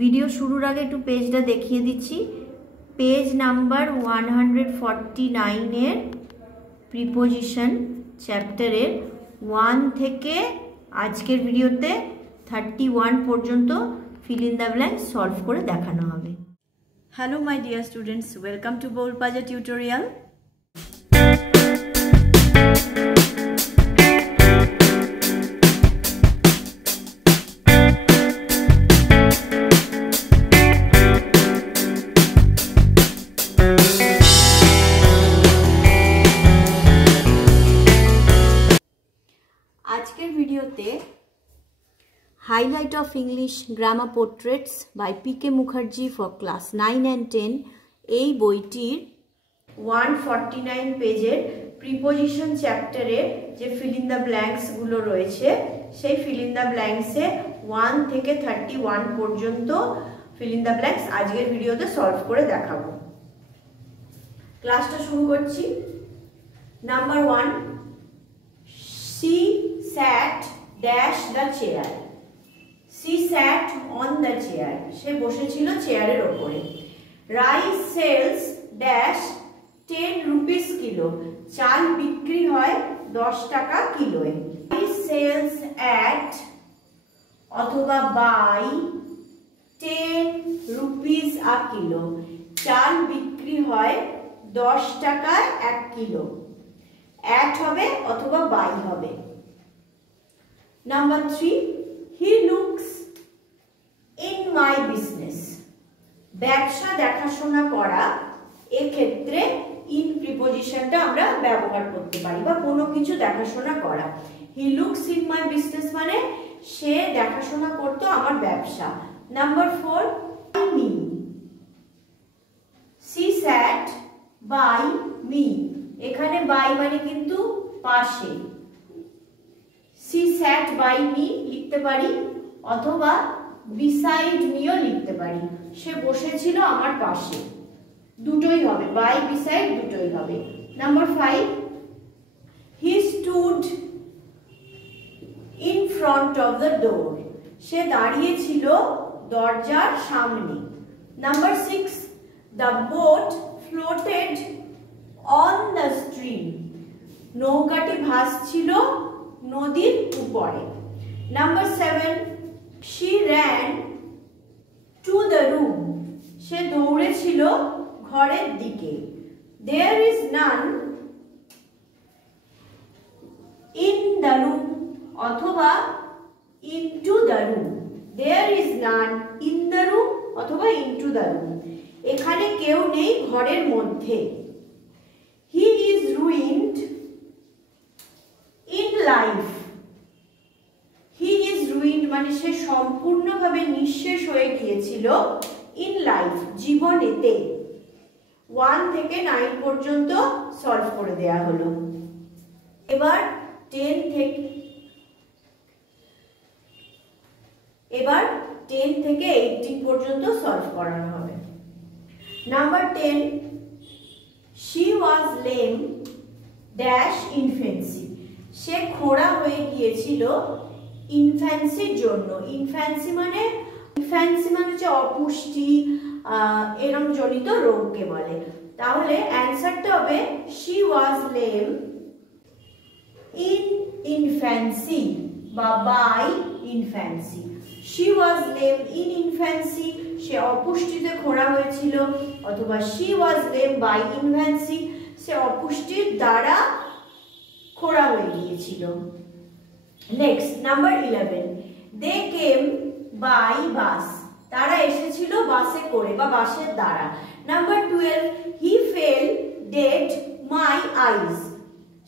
ভিডিও শুরুর আগে একটু পেজটা দেখিয়ে দিচ্ছি। পেজ নাম্বার 149 এর প্রিপোজিশন চ্যাপ্টারের 1 থেকে আজকের ভিডিওতে 31 পর্যন্ত fill in the blanks solve করে দেখানো হবে। Hello my dear students, welcome to বোল পাজা টিউটোরিয়াল। আজকের ভিডিওতে highlight of English grammar portraits by P.K. Mukherjee for class 9 and 10 এই বইটির 149 পেজের প্রিপোজিশন চ্যাপ্টারের যে ফিল ইন দ্য ব্ল্যাঙ্কস গুলো রয়েছে সেই ফিল ইন দ্য ব্ল্যাঙ্কসে 1 থেকে 31 পর্যন্ত ফিল ইন দ্য ব্ল্যাঙ্কস আজকের ভিডিওতে সলভ করে দেখাবো। ক্লাসটা শুরু করছি। নাম্বার 1, she sat dash the chair. She sat on the chair. সে বসেছিল চেয়ারের উপরে। Rice sells dash 10 rupees kilo. চাল বিক্রি হয় 10 টাকা কিলোয়। Rice sells at অথবা by 10 rupees a kilo. চাল বিক্রি হয় 10 টাকায় 1 কিলো। at হবে অথবা by হবে। নাম্বার 3, he looks in my business. ব্যবসা দেখাশোনা করা, এক্ষেত্রে in প্রিপোজিশনটা আমরা ব্যবহার করতে পারি, বা কোনো কিছু দেখাশোনা করা। he looks in my business মানে সে দেখাশোনা করতো আমার ব্যবসা। নাম্বার 4, by me. she sat by me. এখানে by মানে কিন্তু পাশে। she sat by me লিখতে পারি, অথবা beside me ও লিখতে পারি। সে বসেছিল আমার পাশে, দুটোই হবে, by beside দুটোই হবে। নাম্বার 5, he stood in front of the door. সে দাঁড়িয়ে ছিল দরজার সামনে। নাম্বার 6, the boat floated on the stream. নৌকাটি ভাসছিল নদীর উপরে। নাম্বার 7, she ran to the room. সে দৌড়েছিল ঘরের দিকে। there is none in the room অথবা into the room. there is none in the room অথবা into the room। এখানে কেউ নেই ঘরের মধ্যে। he is ruined in life. he is ruined মানে সে সম্পূর্ণভাবে নিঃশেষ হয়ে গিয়েছিল in life জীবনেতে। 1 থেকে 9 পর্যন্ত সলভ করে দেয়া হলো। এবার 10 থেকে 18 পর্যন্ত সলভ করানো হবে। নাম্বার 10, she was lame dash infancy. সে খোঁড়া হয়ে গিয়েছিল ইনফ্যান্সির জন্য। ইনফ্যান্সি মানে হচ্ছে অপুষ্টি, এরম জনিত রোগকে বলে। তাহলে অ্যান্সারটা হবে she was lame in infancy বা by infancy. she was lame in infancy সে অপুষ্টিতে খোঁড়া হয়েছিল, অথবা she was lame by infancy সে অপুষ্টির দ্বারা খোঁড়া হয়ে গিয়েছিল। Next number 11, they came by bus. তারা এসেছিল বাসে করে বা বাসের দ্বারা। নাম্বার 12, he fell dead my eyes.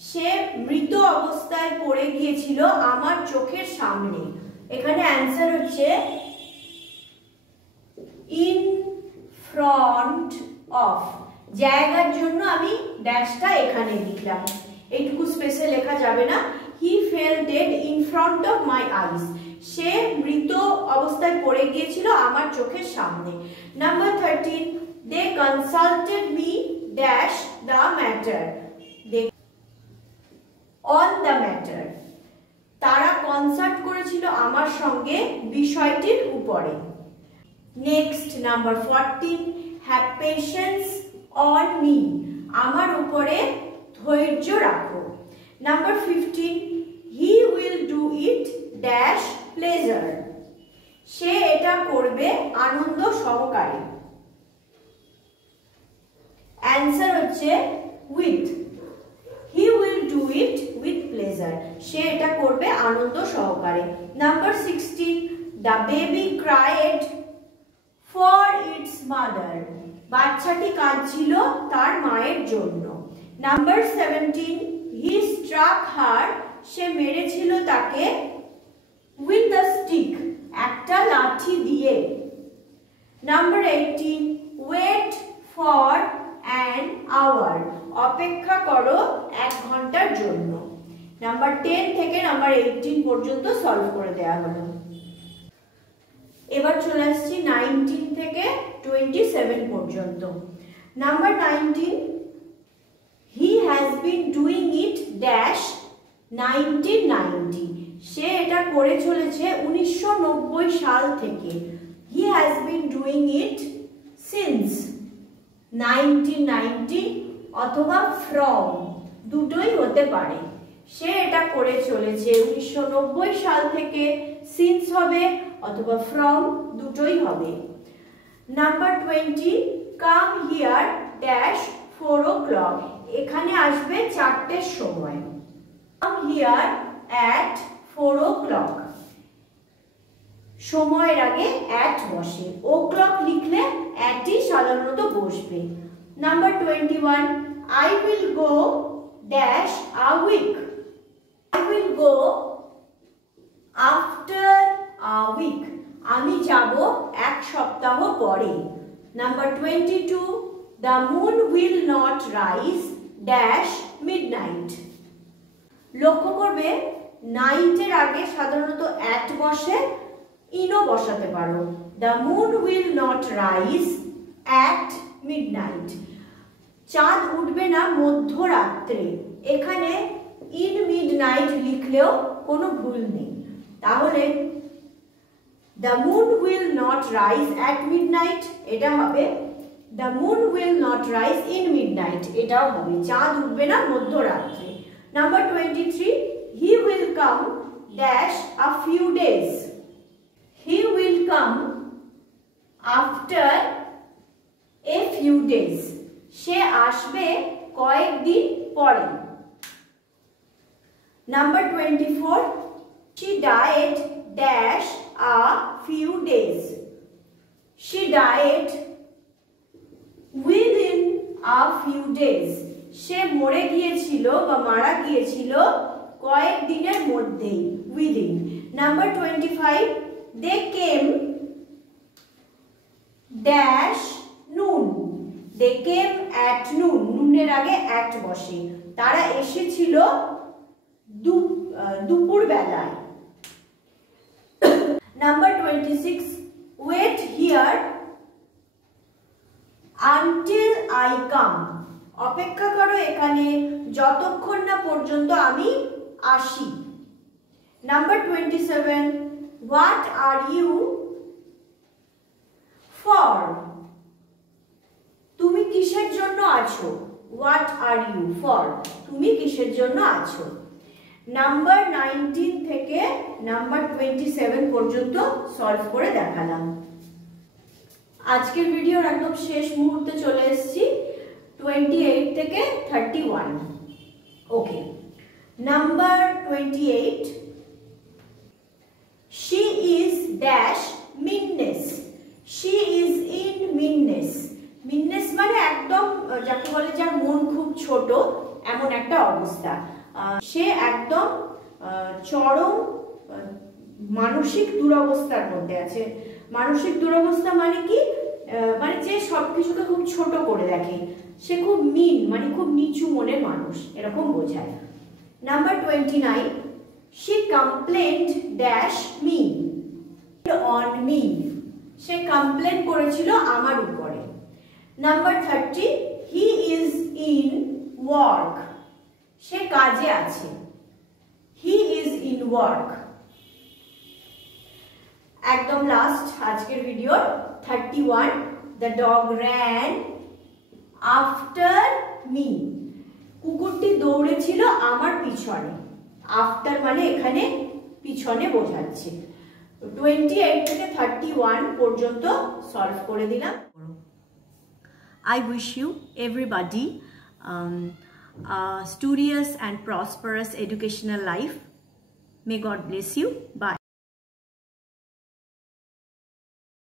সে মৃত অবস্থায় পড়ে গিয়েছিল আমার চোখের সামনে। এখানে অ্যান্সার হচ্ছে in front of। জায়গার জন্য আমি ড্যাশটা এখানে লিখলাম, এইটুকু স্পেসে লেখা যাবে না। he fell dead in front of my eyes. সে মৃত অবস্থায় পড়ে গিয়েছিল আমার চোখের সামনে। নাম্বার 13, they consulted me dash the matter. they on the matter তারা কনসাল্ট করেছিল আমার সঙ্গে বিষয়টির উপরে। Next number 14, have patience on me, আমার উপরে ধৈর্য রাখো। Number 15, he will do it dash pleasure, সে এটা করবে আনন্দ সহকারে। অ্যান্সার হচ্ছে with, he will do it with pleasure, সে এটা করবে আনন্দ সহকারে। Number 16, the baby cried for its mother, বাচ্চাটি কাঁদছিল তার মায়ের জন্য। নাম্বার 17, হি স্ট্রাক হার, সে মেরেছিল তাকে উইথ আ স্টিক, একটা লাঠি দিয়ে। Number 18, wait for an hour, অপেক্ষা করো 1 ঘন্টার জন্য। নাম্বার 10 থেকে নাম্বার 18 পর্যন্ত সলভ করে দেওয়া হলো। এবার চলে আসছি 19 থেকে 27 পর্যন্ত। নাম্বার 19, he has been doing it dash 1990, সে এটা করে চলেছে 1990 সাল থেকে। He has been doing it since 1990 অথবা ফ্রম, দুটোই হতে পারে। সে এটা করে চলেছে 1990 সাল থেকে, সিন্স হবে অথবা ফ্রম, দুটোই হবে। নাম্বার 20, কাম হিয়ার ড্যাশ 4 o'clock, এখানে আসবে 4টের সময়। কাম হিয়ার অ্যাট 4 o'clock, সময়ের আগে অ্যাট বসে, ও ক্লক লিখলে অ্যাটই সাধারণত বসবে। Number 21, I will go dash a week, I will go after a week, আমি যাব 1 সপ্তাহ পরে। Number 22, the moon will not rise dash midnight, লক্ষ্য করবে নাইটের আগে সাধারণত অ্যাট বসে, ইনও বসাতে পারো। The moon will not rise at midnight, চাঁদ উঠবে না মধ্যরাত্রে, এখানে ইন মিডনাইট লিখলেও কোনো ভুল নেই। তাহলে the moon will not rise at midnight, এটা হবে the moon will not rise in midnight, এটাও হবে, চাঁদ উঠবে না মধ্যরাত্রে। Number 23, he will come dash a few days, he will come after a few days, সে আসবে কয়েকদিন পরে। Number 24, she died dash a few days, she died within a few days, সে মরে গিয়েছিল বা মারা গিয়েছিল কয়েকদিনের মধ্যেই, within। Number 25, they came dash noon, they came at noon, নুনের আগে at বসে, তারা এসেছিল দুপুর বেলায়। নাম্বার 26, wait here until I come, অপেক্ষা করো এখানে যতক্ষণ না পর্যন্ত আমি আসি। নাম্বার 27, what are you for, তুমি কিসের জন্য আছো, what are you for, তুমি কিসের জন্য আছো। নাম্বার 19 থেকে নাম্বার 27 পর্যন্ত সলভ করে দেখালাম। আজকের ভিডিওর একদম শেষ মুহূর্তে চলে এসেছি, 28 থেকে 31। ওকে, নাম্বার 28, she is dash meanness, she is in meanness, meanness মানে একদম যাকে বলে যার মন খুব ছোট এমন একটা অবস্থা, সে একদম চরম মানসিক দুরবস্থার মধ্যে আছে। মানসিক দুরবস্থা মানে কি, মানে যে সবকিছুকে খুব ছোট করে দেখে, সে খুব মিন মানে খুব নিচু মনের মানুষ, এরকম বোঝায়। নাম্বার 29, she complained dash me on me, সে কমপ্লেন করেছিল আমার উপরে। নাম্বার 30, he is in work, সে কাজে আছে, he is in work। একদম লাস্ট আজকের ভিডিওর 31, the dog ran after me. কুকুরটি দৌড়েছিল আমার পিছনে। আফটার মানে এখানে পিছনে বোঝাচ্ছে। 28 থেকে 31 পর্যন্ত সলভ করে দিলাম। I wish you everybody a studious and prosperous educational life. May God bless you. Bye.